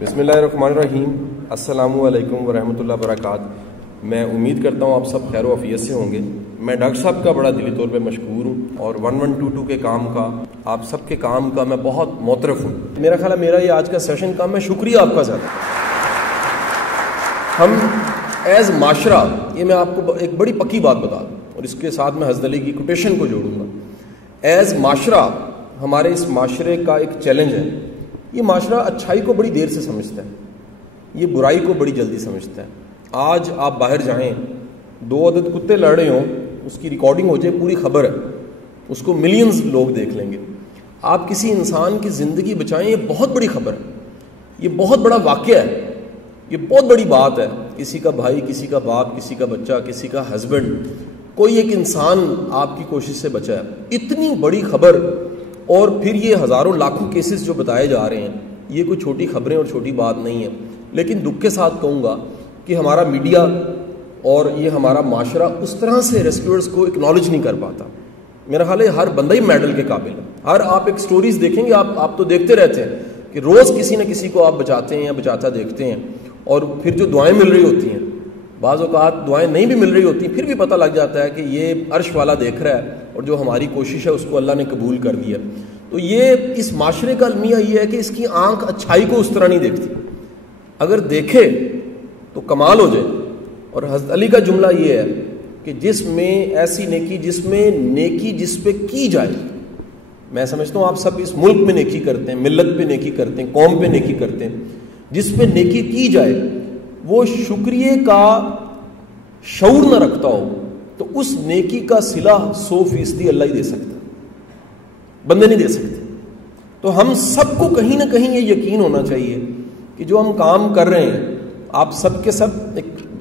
بسم اللہ الرحمن الرحیم. السلام علیکم ورحمۃ اللہ وبرکاتہ. میں امید کرتا ہوں آپ سب خیر و عافیت سے ہوں گے. میں ڈاکٹر صاحب کا بڑا دلی طور پہ مشکور ہوں اور 1122 کے کام کا، آپ سب کے کام کا میں بہت معترف ہوں. میرا خیال ہے میرا یہ آج کا سیشن کا میں شکریہ آپ کا زیادہ. ہم ایز معاشرہ، یہ میں آپ کو ایک بڑی پکی بات بتا دوں اور اس کے ساتھ میں حضرت علی کی کوٹیشن کو جوڑوں گا. ایز معاشرہ ہمارے اس معاشرے کا ایک چیلنج ہے. یہ معاشرہ اچھائی کو بڑی دیر سے سمجھتا ہے، یہ برائی کو بڑی جلدی سمجھتا ہے. آج آپ باہر جائیں، 2 عدد کتے لڑ رہے ہوں، اس کی ریکارڈنگ ہو جائے، پوری خبر ہے، اس کو ملینز لوگ دیکھ لیں گے. آپ کسی انسان کی زندگی بچائیں، یہ بہت بڑی خبر ہے، یہ بہت بڑا واقعہ ہے، یہ بہت بڑی بات ہے. کسی کا بھائی، کسی کا باپ، کسی کا بچہ، کسی کا ہسبینڈ، کوئی ایک انسان آپ کی کوشش سے بچا ہے. اتنی بڑی خبر. اور پھر یہ ہزاروں لاکھوں کیسز جو بتائے جا رہے ہیں، یہ کوئی چھوٹی خبریں اور چھوٹی بات نہیں ہے. لیکن دکھ کے ساتھ کہوں گا کہ ہمارا میڈیا اور یہ ہمارا معاشرہ اس طرح سے ریسکیورز کو اکنالج نہیں کر پاتا. میرا خیال ہے ہر بندہ ہی میڈل کے قابل ہے. ہر آپ ایک سٹوریز دیکھیں گے، آپ تو دیکھتے رہتے ہیں کہ روز کسی نہ کسی کو آپ بچاتے ہیں یا بچاتا دیکھتے ہیں. اور پھر جو دعائیں مل رہی ہوتی ہیں، بعض اوقات دعائیں نہیں بھی مل رہی ہوتی، پھر بھی پتہ لگ جاتا ہے کہ یہ عرش والا دیکھ رہا ہے اور جو ہماری کوشش ہے اس کو اللہ نے قبول کر دیا. تو یہ اس معاشرے کا المیہ یہ ہے کہ اس کی آنکھ اچھائی کو اس طرح نہیں دیکھتی. اگر دیکھے تو کمال ہو جائے. اور حضرت علی کا جملہ یہ ہے کہ جس میں ایسی نیکی، جس میں نیکی جس پہ کی جائے. میں سمجھتا ہوں آپ سب اس ملک میں نیکی کرتے ہیں، ملت پہ نیکی کرتے ہیں، قوم پہ نیکی کرتے ہیں. جس پہ نیکی کی جائے وہ شکریہ کا شعور نہ رکھتا ہو تو اس نیکی کا صلہ 100% اللہ ہی دے سکتا، بندے نہیں دے سکتے. تو ہم سب کو کہیں نہ کہیں یہ یقین ہونا چاہیے کہ جو ہم کام کر رہے ہیں، آپ سب کے سب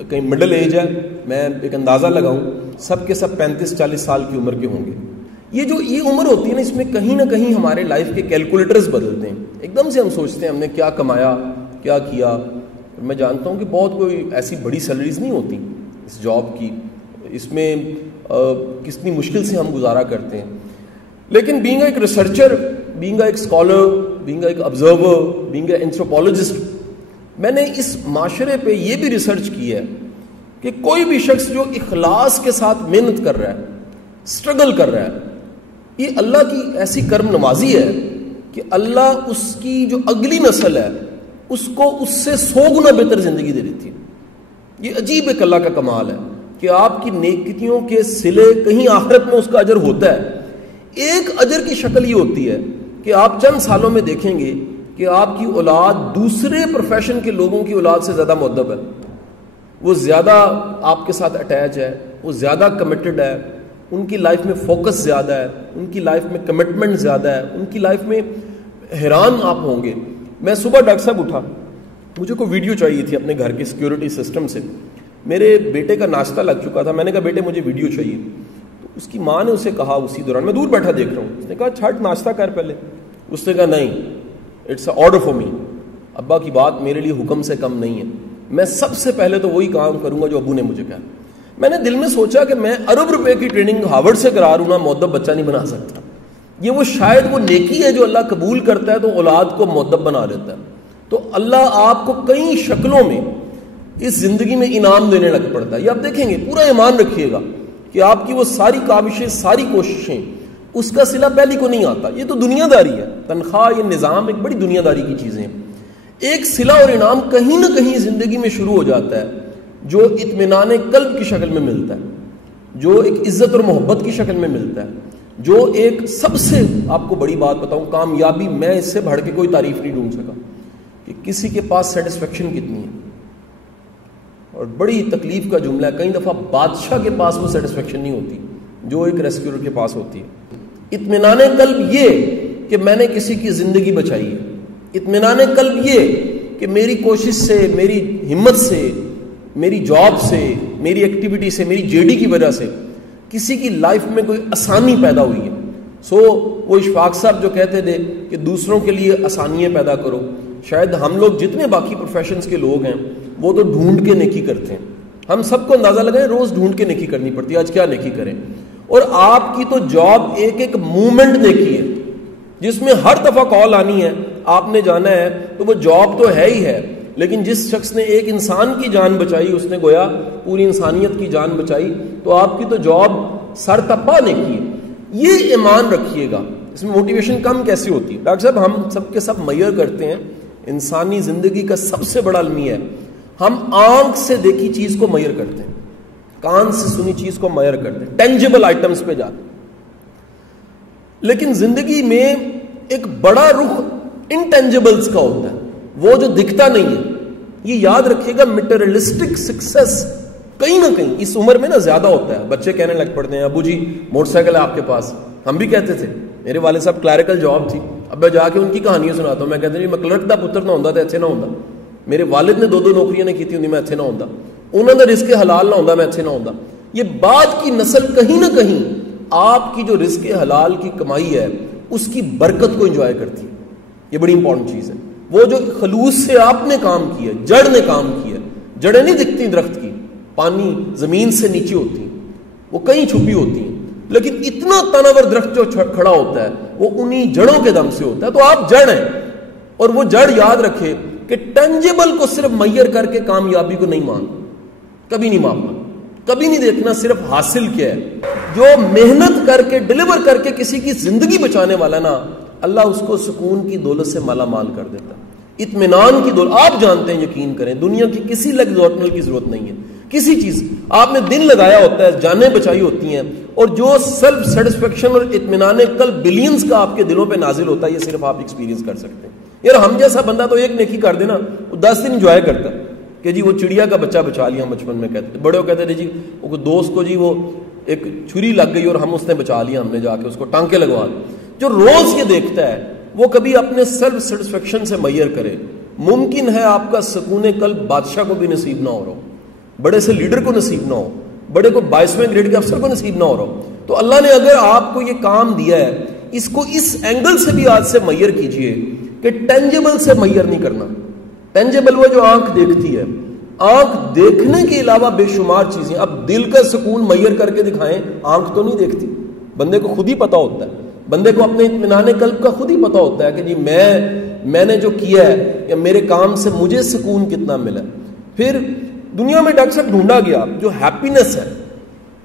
کہیں مڈل ایج ہے، میں ایک اندازہ لگاؤں، سب کے سب 35-40 سال کی عمر کے ہوں گے. یہ عمر ہوتی ہے نا، اس میں کہیں نہ کہیں ہمارے لائف کے کیلکولیٹرز بدلتے ہیں. ایک دم سے ہم سوچتے ہیں ہم نے کیا کمایا، کیا کیا. میں جانتا ہوں کہ بہت کوئی ایسی بڑی سیلریز نہیں ہوتی اس جاب کی، اس میں کتنی مشکل سے ہم گزارا کرتے ہیں. لیکن بینگ ایک ریسرچر، بینگ ایک اسکالر، بینگ ایک آبزرور، بینگ اے اینتھروپولوجسٹ، میں نے اس معاشرے پہ یہ بھی ریسرچ کی ہے کہ کوئی بھی شخص جو اخلاص کے ساتھ محنت کر رہا ہے، اسٹرگل کر رہا ہے، یہ اللہ کی ایسی کرم نوازی ہے کہ اللہ اس کی جو اگلی نسل ہے اس کو اس سے 100 گنا بہتر زندگی دے دیتی ہے. یہ عجیب ایک اللہ کا کمال ہے کہ آپ کی نیکیوں کے صلے کہیں آخرت میں اس کا اجر ہوتا ہے. ایک اجر کی شکل یہ ہوتی ہے کہ آپ چند سالوں میں دیکھیں گے کہ آپ کی اولاد دوسرے پروفیشن کے لوگوں کی اولاد سے زیادہ مؤدب ہے، وہ زیادہ آپ کے ساتھ اٹیچ ہے، وہ زیادہ کمیٹڈ ہے، ان کی لائف میں فوکس زیادہ ہے، ان کی لائف میں کمٹمنٹ زیادہ ہے، ان کی لائف میں حیران آپ ہوں گے. میں صبح ڈاکٹر صاحب اٹھا، مجھے کوئی ویڈیو چاہیے تھی اپنے گھر کے سیکیورٹی سسٹم سے. میرے بیٹے کا ناشتہ لگ چکا تھا. میں نے کہا بیٹے مجھے ویڈیو چاہیے. تو اس کی ماں نے اسے کہا اسی دوران، میں دور بیٹھا دیکھ رہا ہوں، اس نے کہا چھٹ ناشتہ کر پہلے. اس نے کہا نہیں، it's a order for me. ابا کی بات میرے لیے حکم سے کم نہیں ہے، میں سب سے پہلے تو وہی کام کروں گا جو ابو نے مجھے کہا. میں نے دل میں سوچا کہ میں ارب روپے کی ٹریننگ ہارورڈ سے کرا رہا ہوں، مؤدب بچہ نہیں بنا سکتا. یہ وہ شاید وہ نیکی ہے جو اللہ قبول کرتا ہے تو اولاد کو مؤدب بنا دیتا ہے. تو اللہ آپ کو کئی شکلوں میں اس زندگی میں انعام دینے لگ پڑتا ہے. یہ آپ دیکھیں گے، پورا ایمان رکھیے گا کہ آپ کی وہ ساری کاوشیں، ساری کوششیں، اس کا صلہ پہلی کو نہیں آتا. یہ تو دنیا داری ہے، تنخواہ، یہ نظام ایک بڑی دنیا داری کی چیزیں ہیں. ایک صلہ اور انعام کہیں نہ کہیں زندگی میں شروع ہو جاتا ہے جو اطمینان قلب کی شکل میں ملتا ہے، جو ایک عزت اور محبت کی شکل میں ملتا ہے، جو ایک سب سے آپ کو بڑی بات بتاؤں، کامیابی میں اس سے بڑھ کے کوئی تعریف نہیں ڈھونڈ سکا کہ کسی کے پاس سیٹسفیکشن کتنی ہے. اور بڑی تکلیف کا جملہ ہے، کئی دفعہ بادشاہ کے پاس وہ سیٹسفیکشن نہیں ہوتی جو ایک ریسکیورر کے پاس ہوتی ہے. اطمینان قلب یہ کہ میں نے کسی کی زندگی بچائی ہے. اطمینان قلب یہ کہ میری کوشش سے، میری ہمت سے، میری جاب سے، میری ایکٹیویٹی سے، میری جے ڈی کی وجہ سے کسی کی لائف میں کوئی آسانی پیدا ہوئی ہے. وہ اشفاق صاحب جو کہتے تھے کہ دوسروں کے لیے آسانیاں پیدا کرو. شاید ہم لوگ جتنے باقی پروفیشنز کے لوگ ہیں وہ تو ڈھونڈ کے نیکی کرتے ہیں. ہم سب کو اندازہ لگائیں، روز ڈھونڈ کے نیکی کرنی پڑتی ہے، آج کیا نیکی کریں. اور آپ کی تو جاب ایک ایک مومنٹ نیکی ہے جس میں ہر دفعہ کال آنی ہے آپ نے جانا ہے تو وہ جاب تو ہے ہی ہے، لیکن جس شخص نے ایک انسان کی جان بچائی اس نے گویا پوری انسانیت کی جان بچائی، تو آپ کی تو جاب سر تپا نے کی. یہ ایمان رکھیے گا. اس میں موٹیویشن کم کیسے ہوتی ہے؟ ڈاکٹر صاحب ہم سب کے سب میئر کرتے ہیں، انسانی زندگی کا سب سے بڑا المیہ ہے، ہم آنکھ سے دیکھی چیز کو میئر کرتے ہیں، کان سے سنی چیز کو میئر کرتے ہیں، ٹینجیبل آئٹمز پہ جاتے ہیں. لیکن زندگی میں ایک بڑا رخ انٹینجیبلز کا ہوتا ہے، وہ جو دکھتا نہیں ہے. یہ یاد رکھیے گا، میٹیریلسٹک سکسیس کہیں نہ کہیں اس عمر میں نا زیادہ ہوتا ہے. بچے کہنے لگ پڑتے ہیں ابو جی موٹر سائیکل ہے آپ کے پاس. ہم بھی کہتے تھے، میرے والد صاحب کلیریکل جاب تھی، اب میں جا کے ان کی کہانیاں سناتا ہوں. میں کہتا ہوں میں کلرک دا پتر نہ ہوتا تو اچھے نہ ہوتا، میرے والد نے 2 نوکریاں نے کی تھی میں اچھے نہ ہوتا، انہوں نے رزق حلال نہ ہوتا میں اچھے نہ ہوتا. یہ بات کی نسل کہیں نہ کہیں آپ کی جو رزق حلال کی کمائی ہے اس کی برکت کو انجوائے کرتی ہے. یہ بڑی امپورٹنٹ چیز ہے. وہ جو خلوص سے آپ نے کام کیا، جڑ نے کام کیا، جڑیں نہیں دکھتی درخت کی، پانی زمین سے نیچے ہوتی ہیں، وہ کہیں چھپی ہوتی ہیں، لیکن اتنا تناور درخت جو کھڑا ہوتا ہے وہ انہی جڑوں کے دم سے ہوتا ہے. تو آپ جڑ ہیں، اور وہ جڑ یاد رکھے کہ ٹینجیبل کو صرف میئر کر کے کامیابی کو نہیں ماننا، کبھی نہیں ماننا، کبھی نہیں دیکھنا صرف حاصل کیا ہے. جو محنت کر کے ڈلیور کر کے کسی کی زندگی بچانے والا نا، اللہ اس کو سکون کی دولت سے مالا مال کر دیتا، اطمینان کی دولت. آپ جانتے ہیں، یقین کریں، دنیا کی کسی لگزورنل کی ضرورت نہیں ہے. کسی چیز آپ نے دن لگایا ہوتا ہے، جانیں بچائی ہوتی ہیں، اور جو سیلف سیٹسفیکشن اور اطمینان قلب بلینز کا آپ کے دلوں پہ نازل ہوتا ہے، یہ صرف آپ ایکسپیرینس کر سکتے ہیں. یار ہم جیسا بندہ تو ایک نیکی کر دینا وہ 10 دن انجوائے کرتا ہے کہ جی وہ چڑیا کا بچہ بچا لیا. بچپن میں کہتے تھے، بڑے کہتے تھے جی وہ دوست کو جی وہ ایک چھری لگ گئی اور ہم اس نے بچا لیا، ہم نے جا کے اس کو ٹانکے لگوا دی. جو روز یہ دیکھتا ہے وہ کبھی اپنے سیلف سیٹسفیکشن سے میئر کرے. ممکن ہے آپ کا سکون قلب بادشاہ کو بھی نصیب نہ ہو رہا ہو، بڑے سے لیڈر کو نصیب نہ ہو، بڑے کو 22ویں گریڈ کے افسر کو نصیب نہ ہو رہا ہو. تو اللہ نے اگر آپ کو یہ کام دیا ہے، اس کو اس اینگل سے بھی آج سے میئر کیجئے کہ ٹینجیبل سے میئر نہیں کرنا. ٹینجیبل وہ جو آنکھ دیکھتی ہے، آنکھ دیکھنے کے علاوہ بے شمار چیزیں. اب دل کا سکون میئر کر کے دکھائیں، آنکھ تو نہیں دیکھتی. بندے کو خود ہی پتا ہوتا ہے، بندے کو اپنے اطمینان قلب کا خود ہی پتا ہوتا ہے کہ جی میں نے جو کیا ہے یا میرے کام سے مجھے سکون کتنا ملا. پھر دنیا میں ڈاکٹر صاحب ڈھونڈا گیا جو ہیپینس ہے،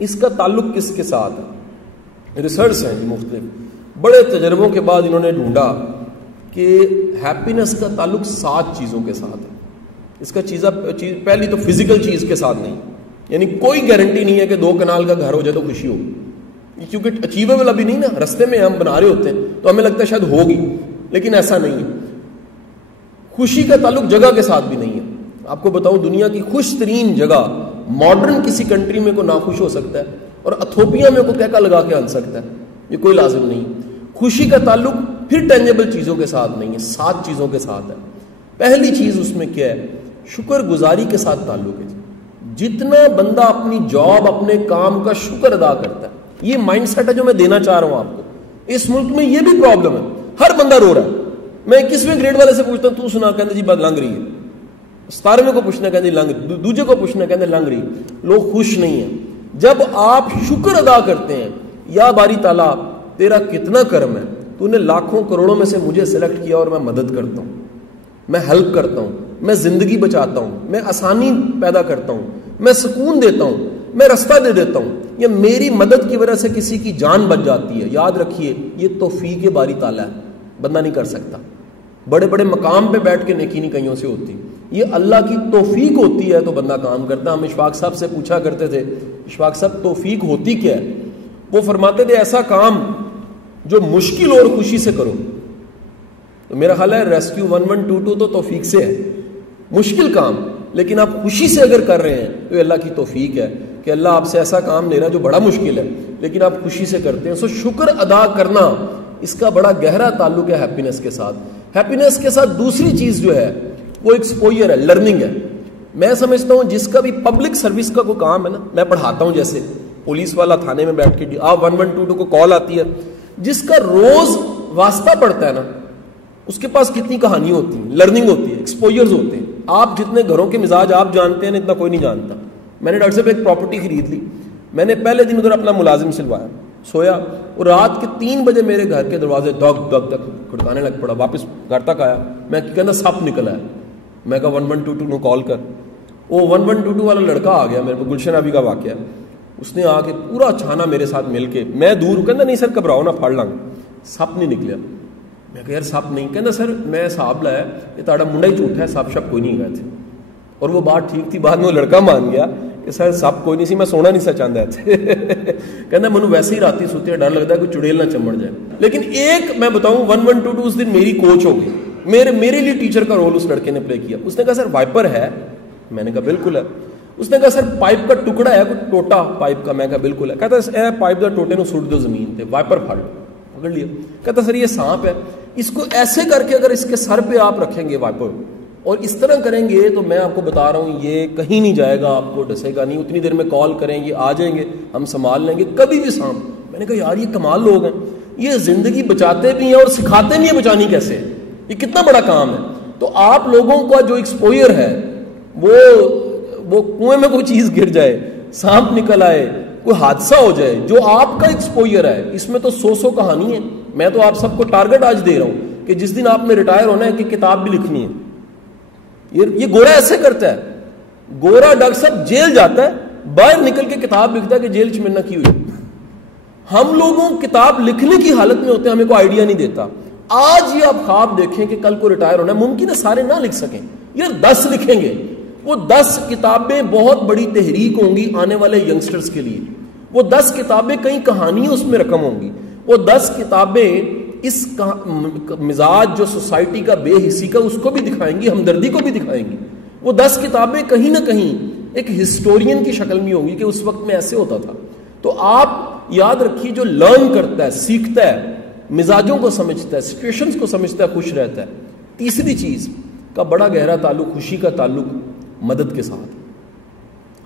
اس کا تعلق کس کے ساتھ ہے؟ ریسرچ ہیں مختلف، بڑے تجربوں کے بعد انہوں نے ڈھونڈا کہ ہیپینس کا تعلق 7 چیزوں کے ساتھ ہے. اس کا چیز پہلی تو فزیکل چیز کے ساتھ نہیں، یعنی کوئی گارنٹی نہیں ہے کہ 2 کنال کا گھر ہو جائے تو خوشی ہوگی، کیونکہ اچیویبل ابھی نہیں نا. رستے میں ہم بنا رہے ہوتے ہیں تو ہمیں لگتا ہے شاید ہوگی، لیکن ایسا نہیں ہے. خوشی کا تعلق جگہ کے ساتھ بھی نہیں ہے. آپ کو بتاؤں دنیا کی خوش ترین جگہ ماڈرن کسی کنٹری میں کوئی ناخوش ہو سکتا ہے اور اتھوپیا میں کوئی کہکا لگا کے ہنس سکتا ہے، یہ کوئی لازم نہیں. خوشی کا تعلق پھر ٹینجیبل چیزوں کے ساتھ نہیں ہے، 7 چیزوں کے ساتھ ہے. پہلی چیز اس میں کیا ہے؟ شکر گزاری کے ساتھ تعلق ہے. جتنا بندہ اپنی جاب اپنے کام کا شکر ادا کرتا ہے، یہ مائنڈ سیٹ ہے جو میں دینا چاہ رہا ہوں آپ کو. اس ملک میں یہ بھی پرابلم ہے، ہر بندہ رو رہا ہے. میں 21ویں گریڈ والے سے پوچھتا ہوں تو سنا، کہتے جی بات لنگ رہی ہے. 17ویں کو پوچھنا کہتے لنگ رہی، دوسرے کو پوچھنا کہتے لنگ رہی. لوگ خوش نہیں ہیں. جب آپ شکر ادا کرتے ہیں، یا باری تعالیٰ تیرا کتنا کرم ہے، تو نے لاکھوں کروڑوں میں سے مجھے سلیکٹ کیا اور میں مدد کرتا ہوں، میں ہیلپ کرتا ہوں، میں زندگی بچاتا ہوں، میں آسانی پیدا کرتا ہوں، میں سکون دیتا ہوں، میں رستہ دے دیتا ہوں، یا میری مدد کی وجہ سے کسی کی جان بچ جاتی ہے. یاد رکھیے یہ توفیق باری تعالیٰ ہے، بندہ نہیں کر سکتا. بڑے بڑے مقام پہ بیٹھ کے نیکی نہیں کئیوں سے ہوتی، یہ اللہ کی توفیق ہوتی ہے تو بندہ کام کرتا. ہم اشفاق صاحب سے پوچھا کرتے تھے، اشفاق صاحب توفیق ہوتی کیا ہے؟ وہ فرماتے تھے ایسا کام جو مشکل اور خوشی سے کرو. تو میرا خیال ہے ریسکیو 1122 تو توفیق سے ہے، مشکل کام، لیکن آپ خوشی سے اگر کر رہے ہیں تو اللہ کی توفیق ہے کہ اللہ آپ سے ایسا کام لے رہا جو بڑا مشکل ہے لیکن آپ خوشی سے کرتے ہیں. سو شکر ادا کرنا اس کا بڑا گہرا تعلق ہے ہیپینس کے ساتھ. ہیپینس کے ساتھ دوسری چیز جو ہے وہ ایکسپوئر ہے، لرننگ ہے. میں سمجھتا ہوں جس کا بھی پبلک سروس کا کوئی کام ہے نا، میں پڑھاتا ہوں، جیسے پولیس والا تھانے میں بیٹھ کے آپ 1122 کو کال آتی ہے، جس کا روز واسطہ پڑتا ہے نا، اس کے پاس کتنی کہانی ہوتی ہیں، لرننگ ہوتی ہے، ایکسپوئرز ہوتے ہیں. آپ جتنے گھروں کے مزاج آپ جانتے ہیں اتنا کوئی نہیں جانتا. میں نے ڈاکٹر صاحب ایک پراپرٹی خرید لی، میں نے پہلے دن ادھر اپنا ملازم سلوایا، سویا اور رات کے 3 بجے میرے گھر کے دروازے دگ دگ دگ کھڑکانے لگ پڑا. واپس گھر تک آیا, میں کہنا سپ نکلا ہے. میں کہا 1122 نو کال کر. وہ 1122 والا لڑکا آ گیا میرے کو, گلشن ابھی کا واقعہ. اس نے آ کے پورا چھانا میرے ساتھ مل کے, میں دور کہنا نہیں سر گھبراؤ نہ پھاڑ لاں, سپ نہیں نکلیا. میں کہا یار سپ نہیں, کہنا سر میں صاحب لایا یہ تاڑا منڈا ہی جھوٹا ہے, سپ شپ کوئی نہیں گئے تھے. اور وہ بات ٹھیک تھی. بعد میں وہ لڑکا مان گیا کہ سر سپ کوئی نہیں سی, میں سونا نہیں سا چاہتا ہے. کہنا منو ویسے ہی راتی سوتے ڈر لگتا ہے کوئی چڑیل نہ چمڑ جائے. لیکن ایک میں بتاؤں 1122 اس دن میری کوچ ہو گئی, میرے لیے ٹیچر کا رول اس لڑکے نے پلے کیا. اس نے کہا سر وائپر ہے, میں نے کہا بالکل ہے. اس نے کہا سر پائپ کا ٹکڑا ہے, کوئی ٹوٹا پائپ کا, میں کہا بالکل ہے. کہتا اے پائپ دا ٹوٹے نو سٹ دو زمین تے, وائپر پھاڑ پکڑ لیا. کہتا سر یہ سانپ ہے, اس کو ایسے کر کے اگر اس کے سر پہ آپ رکھیں گے وائپر اور اس طرح کریں گے تو میں آپ کو بتا رہا ہوں یہ کہیں نہیں جائے گا, آپ کو ڈسے گا نہیں. اتنی دیر میں کال کریں گے, آ جائیں گے, ہم سنبھال لیں گے کبھی بھی سانپ. میں نے کہا یار یہ کمال لوگ ہیں, یہ زندگی بچاتے بھی ہیں اور سکھاتے بھی ہیں بچانی کیسے, یہ کتنا بڑا کام ہے. تو آپ لوگوں کا جو ایکسپوئر ہے وہ کنویں میں کوئی چیز گر جائے, سانپ نکل آئے, کوئی حادثہ ہو جائے, جو آپ کا ایکسپوئر ہے اس میں تو 100 کہانی ہے. میں تو آپ سب کو ٹارگٹ آج دے رہا ہوں کہ جس دن آپ نے ریٹائر ہونا ہے کہ کتاب بھی لکھنی ہے. یہ گورا ایسے کرتا ہے, گورا ڈاکٹر صاحب جیل جاتا ہے, باہر نکل کے کتاب لکھتا ہے کہ جیل چمنا کی ہوئی. ہم لوگوں کتاب لکھنے کی حالت میں ہوتے ہیں, ہمیں کوئی آئیڈیا نہیں دیتا. آج یہ آپ خواب دیکھیں کہ کل کو ریٹائر ہونا ہے, ممکن ہے سارے نہ لکھ سکیں, یہ 10 لکھیں گے. وہ 10 کتابیں بہت بڑی تحریک ہوں گی آنے والے ینگسٹرز کے لیے. وہ 10 کتابیں کئی کہانیاں اس میں رقم ہوں گی. وہ 10 کتابیں اس مزاج جو سوسائٹی کا بے حسی کا اس کو بھی دکھائیں گی, ہمدردی کو بھی دکھائیں گی. وہ 10 کتابیں کہیں نہ کہیں ایک ہسٹورین کی شکل میں ہوں گی کہ اس وقت میں ایسے ہوتا تھا. تو آپ یاد رکھیے جو لرن کرتا ہے, سیکھتا ہے, مزاجوں کو سمجھتا ہے, سچویشنز کو سمجھتا ہے, خوش رہتا ہے. تیسری چیز کا بڑا گہرا تعلق, خوشی کا تعلق مدد کے ساتھ.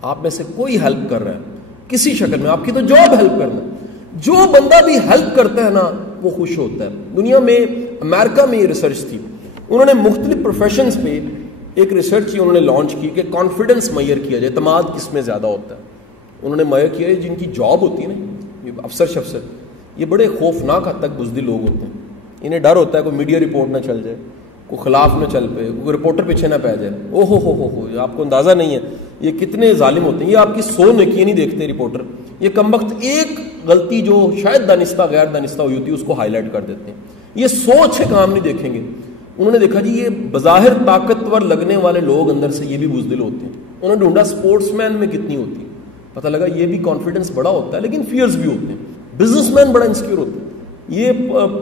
آپ میں سے کوئی ہیلپ کر رہا ہے کسی شکل میں, آپ کی تو جاب ہیلپ کرنا ہے. جو بندہ بھی ہیلپ کرتا ہے نا وہ خوش ہوتا ہے. دنیا میں امریکہ میں یہ ریسرچ تھی, انہوں نے مختلف پروفیشنز پہ ایک ریسرچ انہوں نے لانچ کی کہ کانفیڈنس میئر کیا جائے, اعتماد کس میں زیادہ ہوتا ہے. انہوں نے میئر کیا جن کی جاب ہوتی ہے نا, افسر شفسر, یہ بڑے خوفناک حد تک بزدل لوگ ہوتے ہیں. انہیں ڈر ہوتا ہے کوئی میڈیا رپورٹ نہ چل جائے, کوئی خلاف نہ چل پے, کوئی رپورٹر پیچھے نہ پہ جائے. او ہو آپ کو اندازہ نہیں ہے یہ کتنے ظالم ہوتے ہیں. یہ آپ کی 100 نیکیاں نہیں دیکھتے رپورٹر, یہ کم وقت ایک غلطی جو شاید دانستہ غیر دانستہ ہوئی ہوتی ہے اس کو ہائی لائٹ کر دیتے ہیں. یہ 100 اچھے کام نہیں دیکھیں گے. انہوں نے دیکھا جی یہ بظاہر طاقتور لگنے والے لوگ اندر سے یہ بھی بزدل ہوتے ہیں. انہوں نے ڈھونڈا اسپورٹس مین میں کتنی ہوتی ہے, پتہ لگا یہ بھی کانفیڈنس بڑا ہوتا ہے لیکن فیئرز بھی ہوتے ہیں. بزنس مین بڑا انسیکیور ہوتا ہے, یہ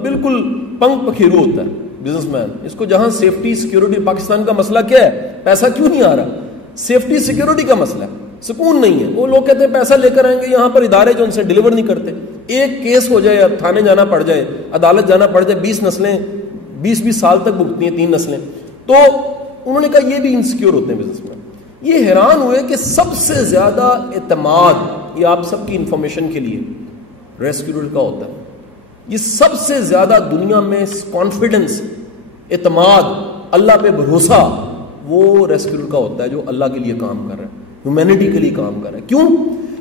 بالکل پنک پکھیرو ہوتا ہے بزنس مین. اس کو جہاں سیفٹی سیکیورٹی, پاکستان کا مسئلہ کیا ہے, پیسہ کیوں نہیں آ رہا, سیفٹی سیکیورٹی کا مسئلہ ہے, سکون نہیں ہے. وہ لوگ کہتے ہیں پیسہ لے کر آئیں گے, یہاں پر ادارے جو ان سے ڈیلیور نہیں کرتے. ایک کیس ہو جائے, تھانے جانا پڑ جائے, عدالت جانا پڑ جائے, 20 نسلیں 20 سال تک بھگتنی ہیں, 3 نسلیں. تو انہوں نے کہا یہ بھی انسیکیور ہوتے ہیں بزنس مین. یہ حیران ہوئے کہ سب سے زیادہ اعتماد, یہ آپ سب کی انفارمیشن کے لیے, ریسکیور کا ہوتا ہے. یہ سب سے زیادہ دنیا میں کانفیڈنس, اعتماد, اللہ پہ بھروسہ, وہ ریسکیور کا ہوتا ہے جو اللہ کے لیے کام کر رہا ہے, ہیومینٹی کے لیے کام کر رہا ہے. کیوں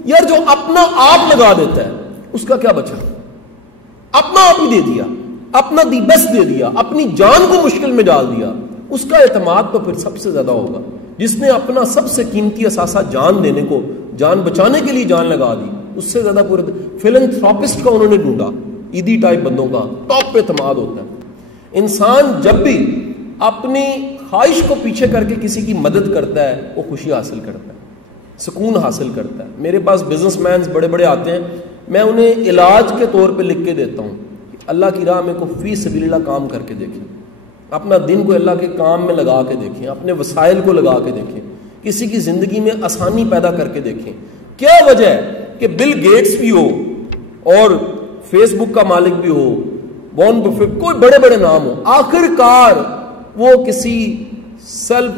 یار, جو اپنا آپ لگا دیتا ہے اس کا کیا بچا, اپنا آپ ہی دے دیا, اپنا دی بیسٹ دے دیا, اپنی جان کو مشکل میں ڈال دیا, اس کا اعتماد تو پھر سب سے زیادہ ہوگا. جس نے اپنا سب سے قیمتی اثاثہ جان دینے کو, جان بچانے کے لیے جان لگا دی, اس سے زیادہ پورے فلنتھراپسٹ کا انہوں نے ڈھونڈا. ایدی ٹائپ بندوں کا ٹاپ پہ اعتماد ہوتا ہے. انسان جب بھی اپنی خواہش کو پیچھے کر کے کسی کی مدد کرتا ہے وہ خوشی حاصل کرتا ہے, سکون حاصل کرتا ہے. میرے پاس بزنس مینز بڑے بڑے آتے ہیں, میں انہیں علاج کے طور پہ لکھ کے دیتا ہوں کہ اللہ کی راہ میں کو فی سبیل اللہ کام کر کے دیکھیں, اپنا دن کو اللہ کے کام میں لگا کے دیکھیں, اپنے وسائل کو لگا کے دیکھیں, کسی کی زندگی میں آسانی پیدا کر کے دیکھیں. کیا وجہ ہے کہ بل گیٹس بھی ہو اور فیس بک کا مالک بھی ہو, وارن بفیٹ, کوئی بڑے بڑے نام ہو, آخر کار وہ کسی سیلف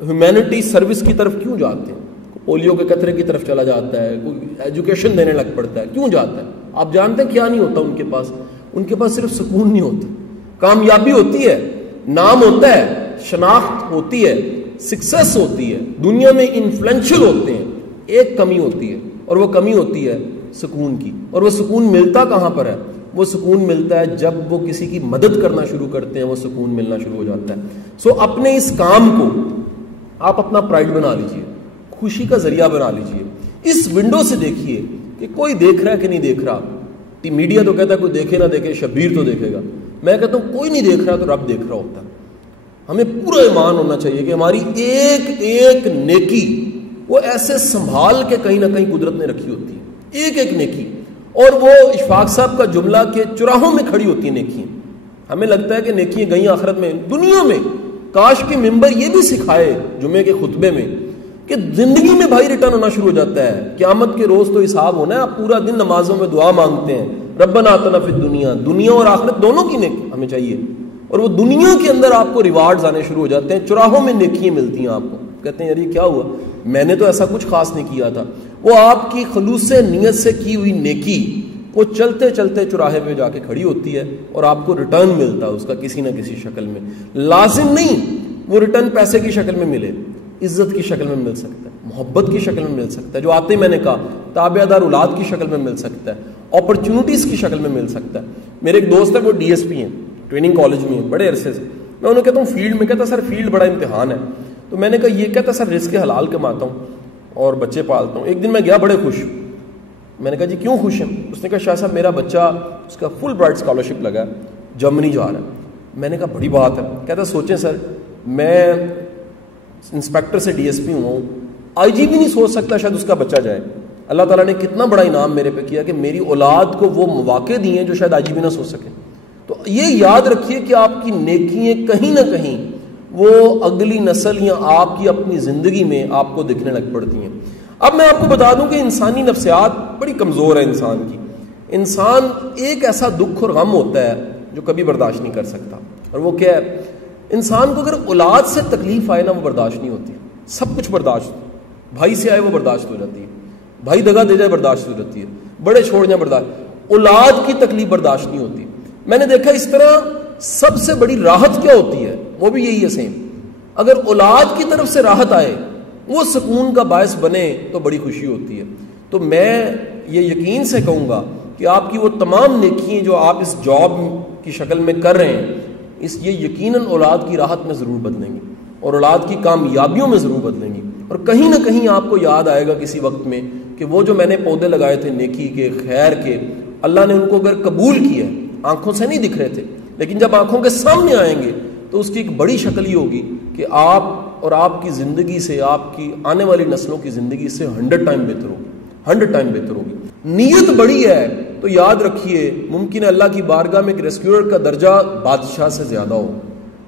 ہیومینٹی سروس کی طرف کیوں جاتے ہیں؟ پولیو کے قطرے کی طرف چلا جاتا ہے, کوئی ایجوکیشن دینے لگ پڑتا ہے, کیوں جاتا ہے؟ آپ جانتے ہیں کیا نہیں ہوتا ان کے پاس صرف سکون نہیں ہوتا, کامیابی ہوتی ہے, نام ہوتا ہے, شناخت ہوتی ہے, سکسیس ہوتی ہے, دنیا میں انفلوئنشل ہوتے ہیں. ایک کمی ہوتی ہے اور وہ کمی ہوتی ہے سکون کی. اور وہ سکون ملتا کہاں پر ہے؟ وہ سکون ملتا ہے جب وہ کسی کی مدد کرنا شروع کرتے ہیں, وہ سکون ملنا شروع ہو جاتا ہے. سو اپنے اس کام کو آپ اپنا پرائڈ بنا لیجئے, خوشی کا ذریعہ بنا لیجئے. اس ونڈو سے دیکھیے کہ کوئی دیکھ رہا ہے کہ نہیں دیکھ رہا. میڈیا تو کہتا ہے کوئی دیکھے نہ دیکھے شبیر تو دیکھے گا. میں کہتا ہوں کوئی نہیں دیکھ رہا تو رب دیکھ رہا ہوتا ہے. ہمیں پورا ایمان ہونا چاہیے کہ ہماری ایک ایک نیکی وہ ایسے سنبھال کے کہیں نہ کہیں قدرت نے رکھی ہوتی ہے, ایک ایک نیکی. اور وہ اشفاق صاحب کا جملہ کہ چراہوں میں کھڑی ہوتی ہیں نیکیاں. ہمیں لگتا ہے کہ نیکیاں گئیں آخرت میں. دنیا میں کاش کے ممبر یہ بھی سکھائے جمعے کے خطبے میں کہ زندگی میں بھائی ریٹرن ہونا شروع ہو جاتا ہے. قیامت کے روز تو حساب ہونا ہے. آپ پورا دن نمازوں میں دعا مانگتے ہیں, ربنا آتنا فی الدنیا, دنیا اور آخرت دونوں کی نیکی ہمیں چاہیے. اور وہ دنیا کے اندر آپ کو ریوارڈز آنے شروع ہو جاتے ہیں, چراہوں میں نیکیاں ملتی ہیں آپ کو. کہتے ہیں یار یہ کیا ہوا, میں نے تو ایسا کچھ خاص نہیں کیا تھا. وہ آپ کی خلوص نیت سے کی ہوئی نیکی وہ چلتے چلتے چراہے پہ جا کے کھڑی ہوتی ہے اور آپ کو ریٹرن ملتا ہے اس کا کسی نہ کسی شکل میں. لازم نہیں وہ ریٹرن پیسے کی شکل میں ملے, عزت کی شکل میں مل سکتا ہے, محبت کی شکل میں مل سکتا ہے, جو آتے ہی میں نے کہا تابع دار اولاد کی شکل میں مل سکتا ہے, اپرچونٹیز کی شکل میں مل سکتا ہے. میرے ایک دوست ہے وہ ڈی ایس پی ہیں, ٹریننگ کالج میں ہیں بڑے عرصے سے. میں انہیں کہتا ہوں فیلڈ میں, کہتا سر فیلڈ بڑا امتحان ہے. تو میں نے کہا یہ, کہتا سر رزق حلال کماتا ہوں اور بچے پالتا ہوں. ایک دن میں گیا بڑے خوش. میں نے کہا جی کیوں خوش ہیں؟ اس نے کہا شاہ صاحب میرا بچہ اس کا فل برائٹ اسکالرشپ لگا ہے, جرمنی جا رہا ہے. میں نے کہا بڑی بات ہے. کہتا سوچیں سر میں انسپیکٹر سے ڈی ایس پی ہوا ہوں, آئی جی بھی نہیں سوچ سکتا شاید اس کا بچہ جائے. اللہ تعالیٰ نے کتنا بڑا انعام میرے پہ کیا کہ میری اولاد کو وہ مواقع دیے ہیں جو شاید آئی جی بھی نہ سوچ سکے. تو یہ یاد رکھیے کہ آپ کی نیکیاں کہیں نہ کہیں وہ اگلی نسل یا آپ کی اپنی زندگی میں آپ کو دکھنے لگ پڑتی ہیں. اب میں آپ کو بتا دوں کہ انسانی نفسیات بڑی کمزور ہے انسان کی. انسان ایک ایسا دکھ اور غم ہوتا ہے جو کبھی برداشت نہیں کر سکتا, اور وہ کیا ہے؟ انسان کو اگر اولاد سے تکلیف آئے نا وہ برداشت نہیں ہوتی. سب کچھ برداشت, بھائی سے آئے وہ برداشت ہو جاتی ہے, بھائی دگا دے جائے برداشت ہو جاتی ہے, بڑے چھوڑ جائیں برداشت. اولاد کی تکلیف برداشت نہیں ہوتی. میں نے دیکھا اس طرح سب سے بڑی راحت کیا ہوتی ہے, وہ بھی یہی ہے سیم. اگر اولاد کی طرف سے راحت آئے, وہ سکون کا باعث بنے تو بڑی خوشی ہوتی ہے. تو میں یہ یقین سے کہوں گا کہ آپ کی وہ تمام نیکیاں جو آپ اس جاب کی شکل میں کر رہے ہیں, یہ یقیناً اولاد کی راحت میں ضرور بدلیں گی اور اولاد کی کامیابیوں میں ضرور بدلیں گی. اور کہیں نہ کہیں آپ کو یاد آئے گا کسی وقت میں کہ وہ جو میں نے پودے لگائے تھے نیکی کے, خیر کے, اللہ نے ان کو اگر قبول کیا, آنکھوں سے نہیں دکھ رہے تھے لیکن جب آنکھوں کے سامنے آئیں گے تو اس کی ایک بڑی شکل ہی ہوگی کہ آپ اور آپ کی زندگی سے, آپ کی آنے والی نسلوں کی زندگی سے 100 ٹائم بہتر ہوگی, 100 ٹائم بہتر ہوگی. نیت بڑی ہے تو یاد رکھیے ممکن ہے اللہ کی بارگاہ میں ایک ریسکیور کا درجہ بادشاہ سے زیادہ ہو,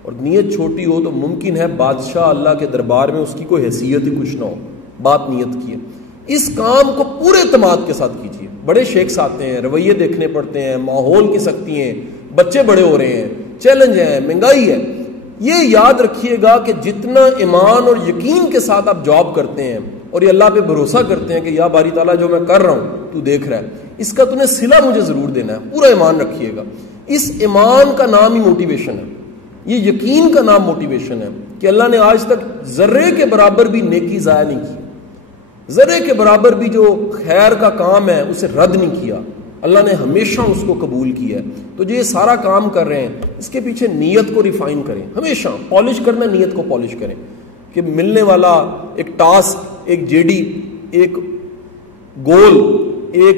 اور نیت چھوٹی ہو تو ممکن ہے بادشاہ اللہ کے دربار میں اس کی کوئی حیثیت ہی کچھ نہ ہو. بات نیت کی ہے. اس کام کو پورے اعتماد کے ساتھ کیجیے. بڑے شیخس آتے ہیں, رویے دیکھنے پڑتے ہیں, ماحول کی سختی ہیں, بچے بڑے ہو رہے ہیں, چیلنج ہے, مہنگائی ہے. یہ یاد رکھیے گا کہ جتنا ایمان اور یقین کے ساتھ آپ جاب کرتے ہیں اور یہ اللہ پہ بھروسہ کرتے ہیں کہ یا باری تعالیٰ جو میں کر رہا ہوں تو دیکھ رہا ہے, اس کا تمہیں صلہ مجھے ضرور دینا ہے. پورا ایمان رکھیے گا. اس ایمان کا نام ہی موٹیویشن ہے, یہ یقین کا نام موٹیویشن ہے کہ اللہ نے آج تک ذرے کے برابر بھی نیکی ضائع نہیں کی, ذرے کے برابر بھی جو خیر کا کام ہے اسے رد نہیں کیا. اللہ نے ہمیشہ اس کو قبول کیا ہے. تو جو یہ سارا کام کر رہے ہیں اس کے پیچھے نیت کو ریفائن کریں, ہمیشہ پالش کرنا, نیت کو پالش کریں کہ ملنے والا ایک ٹاسک, ایک جے ڈی, ایک گول, ایک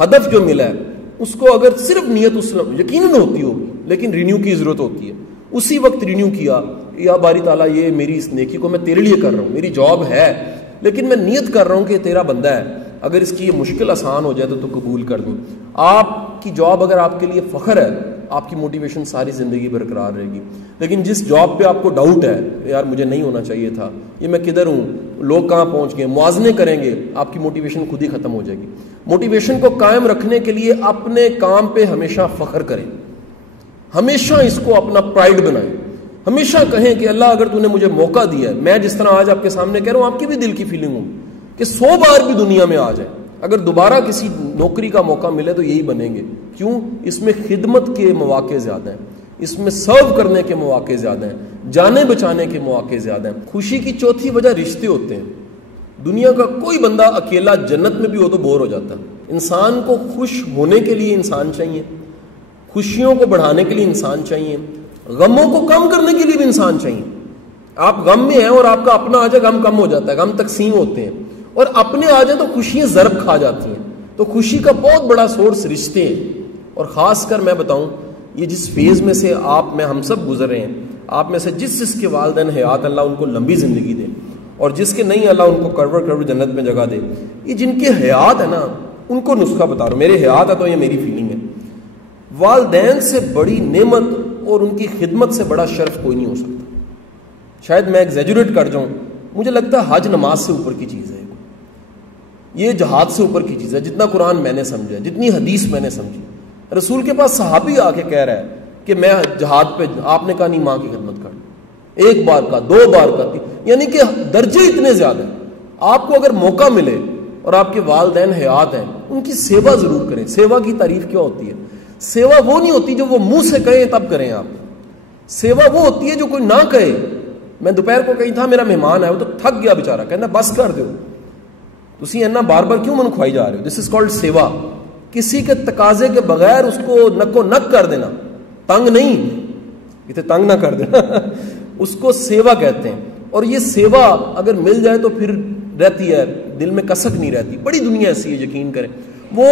ہدف جو ملا ہے اس کو اگر صرف نیت اس یقیناً ہوتی ہوگی لیکن رینیو کی ضرورت ہوتی ہے. اسی وقت رینیو کیا, یا باری تعالیٰ یہ میری اس نیکی کو میں تیرے لیے کر رہا ہوں, میری جاب ہے لیکن میں نیت کر رہا ہوں کہ تیرا بندہ ہے, اگر اس کی یہ مشکل آسان ہو جائے تو قبول کر دوں. آپ کی جاب اگر آپ کے لیے فخر ہے, آپ کی موٹیویشن ساری زندگی برقرار رہے گی. لیکن جس جاب پہ آپ کو ڈاؤٹ ہے یار مجھے نہیں ہونا چاہیے تھا, یہ میں کدھر ہوں, لوگ کہاں پہنچ گئے, موازنے کریں گے, آپ کی موٹیویشن خود ہی ختم ہو جائے گی. موٹیویشن کو قائم رکھنے کے لیے اپنے کام پہ ہمیشہ فخر کریں, ہمیشہ اس کو اپنا پرائڈ بنائیں, ہمیشہ کہیں کہ اللہ اگر تو نے مجھے موقع دیا ہے, میں جس طرح آج آپ کے سامنے کہہ رہا ہوں آپ کی بھی دل کی فیلنگ ہو کہ 100 بار بھی دنیا میں آ جائے, اگر دوبارہ کسی نوکری کا موقع ملے تو یہی بنیں گے. کیوں؟ اس میں خدمت کے مواقع زیادہ ہیں, اس میں سرو کرنے کے مواقع زیادہ ہیں, جانیں بچانے کے مواقع زیادہ ہیں. خوشی کی چوتھی وجہ رشتے ہوتے ہیں. دنیا کا کوئی بندہ اکیلا جنت میں بھی ہو تو بور ہو جاتا ہے, انسان کو خوش ہونے کے لیے انسان چاہیے, خوشیوں کو بڑھانے کے لیے انسان چاہیے, غموں کو کم کرنے کے لیے بھی انسان چاہیے. آپ غم میں ہیں اور آپ کا اپنا آ جائے, غم کم ہو جاتا ہے, غم تقسیم ہوتے ہیں, اور اپنے آ جائیں تو خوشیاں ضرب کھا جاتی ہیں. تو خوشی کا بہت بڑا سورس رشتے ہیں, اور خاص کر میں بتاؤں یہ جس فیز میں سے ہم سب گزر رہے ہیں, آپ میں سے جس کے والدین حیات اللہ ان کو لمبی زندگی دے, اور جس کے نہیں اللہ ان کو کروڑ جنت میں جگہ دے. یہ جن کے حیات ہے نا, ان کو نسخہ بتا رہا ہوں, میرے حیات ہے تو یہ میری فیلنگ ہے. والدین سے بڑی نعمت اور ان کی خدمت سے بڑا شرف کوئی نہیں ہو سکتا. شاید میں ایگزیجریٹ کر جاؤں, مجھے لگتا ہے حج نماز سے اوپر کی چیز ہے, یہ جہاد سے اوپر کی چیز ہے. جتنا قرآن میں نے سمجھا, جتنی حدیث میں نے سمجھی, رسول کے پاس صحابی آ کے کہہ رہا ہے کہ میں جہاد پہ, آپ نے کہا نہیں ماں کی خدمت کر, ایک بار کا, 2 بار کا, یعنی کہ درجے اتنے زیادہ ہیں. آپ کو اگر موقع ملے اور آپ کے والدین حیات ہیں, ان کی سیوا ضرور کریں. سیوا کی تعریف کیا ہوتی ہے؟ سیوا وہ نہیں ہوتی جو وہ منہ سے کہیں تب کریں آپ. سیوا وہ ہوتی ہے جو کوئی نہ کہے. میں دوپہر کو کہیں تھا, میرا مہمان ہے, وہ تو تھک گیا بیچارہ, کہنا بس کر دو, تسی اینا بار بار کیوں من کھوائی جا رہے ہو. دس از کالڈ سیوا. کسی کے تقاضے کے بغیر اس کو نکو نک کر دینا, تنگ نہیں, اتنے تنگ نہ کر دینا, اس کو سیوا کہتے ہیں. اور یہ سیوا اگر مل جائے تو پھر رہتی ہے, دل میں کسک نہیں رہتی. بڑی دنیا ایسی ہے, یقین کریں. وہ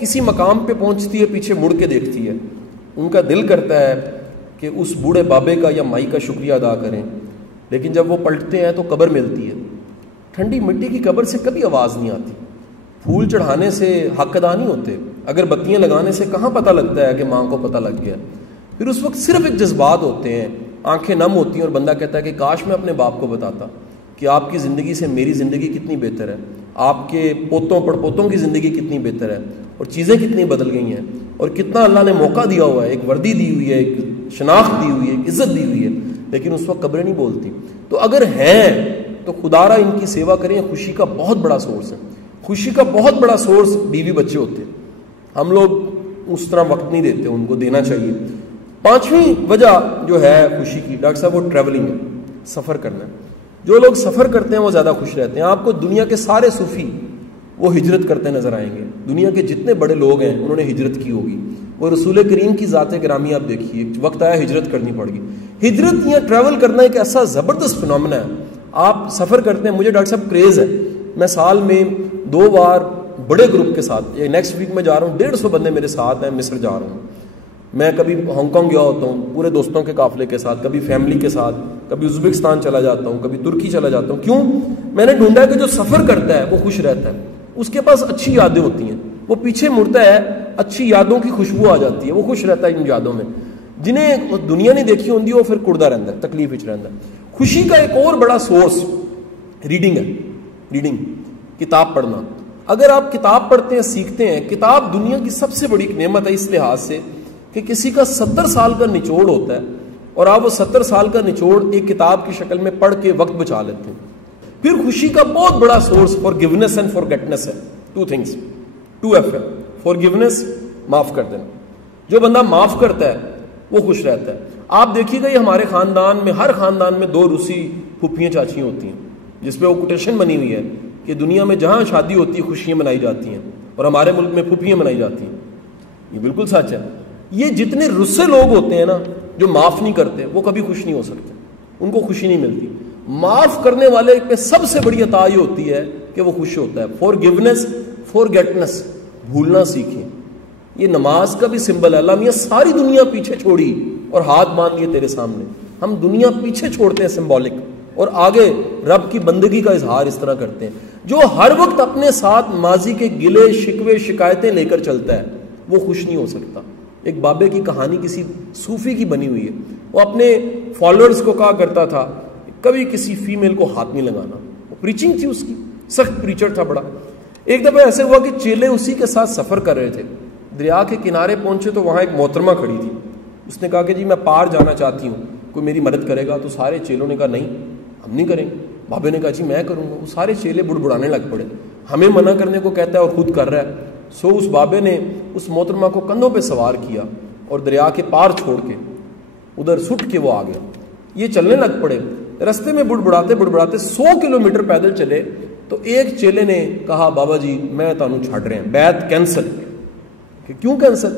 کسی مقام پہ پہنچتی ہے, پیچھے مڑ کے دیکھتی ہے, ان کا دل کرتا ہے کہ اس بوڑھے بابے کا یا مائی کا شکریہ ادا کریں, لیکن جب وہ پلٹتے ہیں تو قبر ملتی ہے. ٹھنڈی مٹی کی قبر سے کبھی آواز نہیں آتی. پھول چڑھانے سے حق ادا نہیں ہوتے, اگر بتیاں لگانے سے کہاں پتہ لگتا ہے کہ ماں کو پتہ لگ گیا. پھر اس وقت صرف ایک جذبات ہوتے ہیں, آنکھیں نم ہوتی ہیں, اور بندہ کہتا ہے کہ کاش میں اپنے باپ کو بتاتا کہ آپ کی زندگی سے میری زندگی کتنی بہتر ہے, آپ کے پوتوں پڑپوتوں کی زندگی کتنی بہتر ہے, اور چیزیں کتنی بدل گئی ہیں, اور کتنا اللہ نے موقع دیا ہوا ہے, ایک وردی دی ہوئی ہے, ایک شناخت دی ہوئی ہے, ایک عزت دی ہوئی ہے, لیکن اس وقت قبریں نہیں بولتی. تو اگر ہیں تو خدا را ان کی سیوا کریں. خوشی کا بہت بڑا سورس ہے. خوشی کا بہت بڑا سورس بیوی بچے ہوتے ہیں. ہم لوگ اس طرح وقت نہیں دیتے, ان کو دینا چاہیے. 5ویں وجہ جو ہے خوشی کی ڈاکٹر صاحب, وہ ٹریولنگ ہے, سفر کرنا ہے. جو لوگ سفر کرتے ہیں وہ زیادہ خوش رہتے ہیں. آپ کو دنیا کے سارے صوفی وہ ہجرت کرتے نظر آئیں گے. دنیا کے جتنے بڑے لوگ ہیں انہوں نے ہجرت کی ہوگی. وہ رسول کریم کی ذات گرامی آپ دیکھیے, وقت آیا ہجرت کرنی پڑ گئی. ہجرت یا ٹریول کرنا ایک ایسا زبردست فنومنا ہے. آپ سفر کرتے ہیں, مجھے ڈاکٹر صاحب کریز ہے, میں سال میں 2 بار بڑے گروپ کے ساتھ, نیکسٹ ویک میں جا رہا ہوں, 150 بندے میرے ساتھ ہیں, مصر جا رہا ہوں. میں کبھی ہانگ کانگ گیا ہوتا ہوں پورے دوستوں کے قافلے کے ساتھ, کبھی فیملی کے ساتھ, کبھی ازبکستان چلا جاتا ہوں, کبھی ترکی چلا جاتا ہوں. کیوں؟ میں نے ڈھونڈا کہ جو سفر کرتا ہے وہ خوش رہتا ہے, اس کے پاس اچھی یادیں ہوتی ہیں, وہ پیچھے مڑتا ہے, اچھی یادوں کی خوشبو آ جاتی ہے, وہ خوش رہتا ہے ان یادوں میں. جنہیں دنیا نہیں دیکھی ہوتی وہ پھر کڑدا رہتا ہے, تکلیف وچ رہتا ہے. خوشی کا ایک اور بڑا سورس ریڈنگ ہے. ریڈنگ, کتاب پڑھنا. اگر آپ کتاب پڑھتے ہیں, سیکھتے ہیں, کتاب دنیا کی سب سے بڑی نعمت ہے اس لحاظ سے کہ کسی کا 70 سال کا نچوڑ ہوتا ہے, اور آپ وہ 70 سال کا نچوڑ ایک کتاب کی شکل میں پڑھ کے وقت بچا لیتے ہیں. پھر خوشی کا بہت بڑا سورس فارگیونیس اینڈ فارگیٹنس ہے. 2 تھنگس, 2F ہے. فارگیونیس, معاف کر دینا. جو بندہ معاف کرتا ہے وہ خوش رہتا ہے. آپ دیکھیے گا یہ ہمارے خاندان میں, ہر خاندان میں 2 روسی پھوپھیاں چاچیاں ہوتی ہیں, جس پہ وہ کوٹیشن بنی ہوئی ہے کہ دنیا میں جہاں شادی ہوتی ہے خوشیاں منائی جاتی ہیں, اور ہمارے ملک میں پھوپھیاں منائی جاتی ہیں. یہ بالکل سچ ہے. یہ جتنے رسے لوگ ہوتے ہیں نا, جو معاف نہیں کرتے, وہ کبھی خوش نہیں ہو سکتے, ان کو خوشی نہیں ملتی. معاف کرنے والے پہ سب سے بڑی عطا یہ ہوتی ہے کہ وہ خوش ہوتا ہے. فارگیونیس, فارگیٹنس, بھولنا سیکھیں. یہ نماز کا بھی سمبل ہے. اللہ میاں ساری دنیا پیچھے چھوڑی اور ہاتھ باندھ لیے تیرے سامنے. ہم دنیا پیچھے چھوڑتے ہیں سمبولک, اور آگے رب کی بندگی کا اظہار اس طرح کرتے ہیں. جو ہر وقت اپنے ساتھ ماضی کے گلے شکوے شکایتیں لے کر چلتا ہے وہ خوش نہیں ہو سکتا. ایک بابے کی کہانی کسی صوفی کی بنی ہوئی ہے. وہ اپنے فالوورز کو کہا کرتا تھا کبھی کسی فیمیل کو ہاتھ نہیں لگانا. وہ پریچنگ تھی اس کی, سخت پریچر تھا بڑا. ایک دفعہ ایسے ہوا کہ چیلے اسی کے ساتھ سفر کر رہے تھے. دریا کے کنارے پہنچے تو وہاں ایک محترمہ کھڑی تھی. اس نے کہا کہ جی میں پار جانا چاہتی ہوں, کوئی میری مدد کرے گا؟ تو سارے چیلوں نے کہا نہیں ہم نہیں کریں گے. بابے نے کہا جی میں کروں گا. وہ سارے چیلے بڑبڑانے لگ پڑے, ہمیں منع کرنے کو کہتا ہے اور خود کر رہا ہے. سو اس بابے نے اس محترمہ کو کندھوں پہ سوار کیا اور دریا کے پار چھوڑ کے ادھر سٹ کے وہ آ گیا. یہ چلنے لگ پڑے. رستے میں بڑبڑاتے بڑبڑاتے 100 کلومیٹر پیدل چلے. تو ایک چیلے نے کہا بابا جی میں تانوں چھڈ رہا بیعت کینسل. کہ کیوں کینسل؟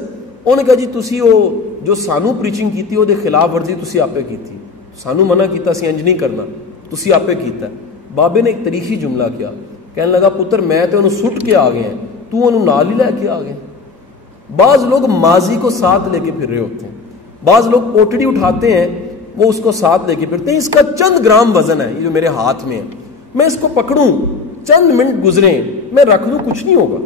انہوں نے کہا جی تسی وہ جو سانو پریچنگ کیتی وہ دے خلاف ورزی تسی آپے کیتی, سانو منع کیتا سی انج نہیں کرنا, تسی آپے کیتا. بابے نے ایک تاریخی جملہ کیا, کہنے لگا پتر میں تو انہوں سٹ کے آ گئے ہیں, تو انہوں نال ہی لے کے آ گئے. بعض لوگ ماضی کو ساتھ لے کے پھر رہے ہوتے ہیں, بعض لوگ پوٹڑی اٹھاتے ہیں وہ اس کو ساتھ لے کے پھرتے ہیں. اس کا چند گرام وزن ہے, یہ جو میرے ہاتھ میں ہے, میں اس کو پکڑوں, چند منٹ گزریں, میں رکھ دوں کچھ نہیں ہوگا,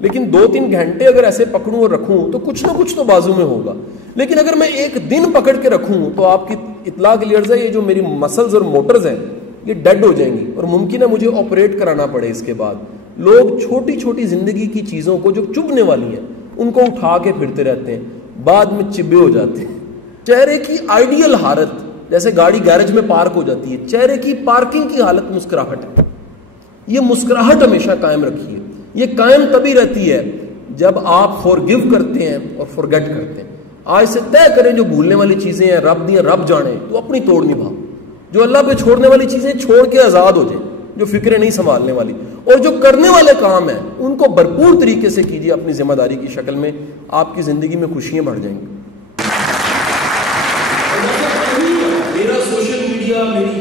لیکن 2-3 گھنٹے اگر ایسے پکڑوں اور رکھوں تو کچھ نہ کچھ تو بازو میں ہوگا. لیکن اگر میں ایک دن پکڑ کے رکھوں تو آپ کی اطلاع کے لیے عرض ہے یہ جو میری مسلز اور موٹرز ہیں یہ ڈیڈ ہو جائیں گی, اور ممکن ہے مجھے آپریٹ کرانا پڑے. اس کے بعد لوگ چھوٹی چھوٹی زندگی کی چیزوں کو جو چبھنے والی ہیں ان کو اٹھا کے پھرتے رہتے ہیں, بعد میں چبے ہو جاتے ہیں. چہرے کی آئیڈیل حالت, جیسے گاڑی گیرج میں پارک ہو جاتی ہے, چہرے کی پارکنگ کی حالت مسکراہٹ ہے. یہ مسکراہٹ ہمیشہ قائم رکھیے. یہ قائم تبھی رہتی ہے جب آپ فورگیو کرتے ہیں اور فورگیٹ کرتے ہیں. آج سے طے کریں جو بھولنے والی چیزیں ہیں رب دیا رب جانے, تو اپنی توڑ نبھاؤ. جو اللہ پہ چھوڑنے والی چیزیں چھوڑ کے آزاد ہو جائیں, جو فکریں نہیں سنبھالنے والی, اور جو کرنے والے کام ہیں ان کو بھرپور طریقے سے کیجیے اپنی ذمہ داری کی شکل میں. آپ کی زندگی میں خوشیاں بڑھ جائیں گی. میرا سوشل میڈیا, میری